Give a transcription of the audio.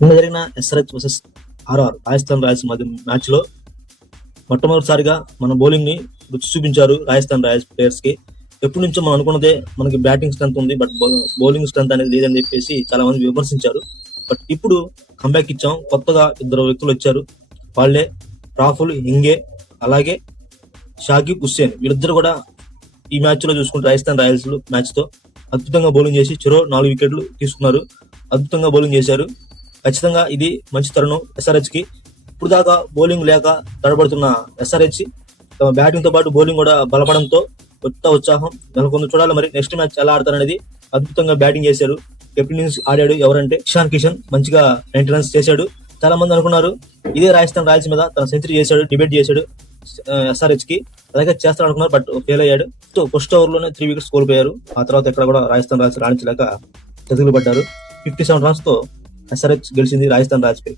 నిన్న జరిగిన SRH versus Rajasthan Royals మధ్య మ్యాచ్ లో మొట్టమొదటిసారిగా మన బౌలింగ్ ని రుచి చూపించారు రాజస్థాన్ రాయల్స్ ప్లేయర్స్ కి. ఎప్పటి నుంచో మనం అనుకున్నదే మనకి బ్యాటింగ్ స్ట్రెంత్ ఉంది, బట్ బౌలింగ్ స్ట్రెంత్ అనేది లేదని చెప్పేసి చాలా మంది విమర్శించారు. బట్ ఇప్పుడు కంబ్యాక్ ఇచ్చాం. కొత్తగా ఇద్దరు వ్యక్తులు వచ్చారు. వాళ్ళే రాహుల్ హింగే, అలాగే షాకిబ్ హుస్సేన్. వీళ్ళిద్దరు కూడా ఈ మ్యాచ్ లో చూసుకుంటే రాజస్థాన్ రాయల్స్ మ్యాచ్ తో అద్భుతంగా బౌలింగ్ చేసి చెరో 4 వికెట్లు తీసుకున్నారు. అద్భుతంగా బౌలింగ్ చేశారు. ఖచ్చితంగా ఇది మంచి తరుణం ఎస్ఆర్హెచ్ కి. ఇప్పుడు దాకా బౌలింగ్ లేక తడబడుతున్న ఎస్ఆర్హెచ్ తమ బ్యాటింగ్ తో పాటు బౌలింగ్ కూడా బలపడంతో కొత్త ఉత్సాహం నెలకొంది. చూడాలి మరి నెక్స్ట్ మ్యాచ్ ఎలా ఆడతారనేది. అద్భుతంగా బ్యాటింగ్ చేశారు. కెప్టెన్స్ ఆడాడు ఎవరంటే ఇషాన్ కిషన్. మంచిగా 90 రన్స్ చేశాడు. చాలా మంది అనుకున్నారు ఇదే రాజస్థాన్ రాయల్స్ మీద తన సెంచరీ చేశాడు, డిబేట్ చేశాడు ఎస్ఆర్హెచ్ కి. అలాగే చేస్తాడు అనుకున్నారు, బట్ ఫెయిల్ అయ్యాడు. ఫస్ట్ ఓవర్ లోనే 3 వికెట్స్ కోల్పోయారు. ఆ తర్వాత ఎక్కడ కూడా రాజస్థాన్ రాయల్స్ రాణించలేక చతికిలు పడ్డారు. 57 రన్స్ తో ఎస్ఆర్హెచ్ గెలిచింది రాజస్థాన్ రాయల్స్ పై.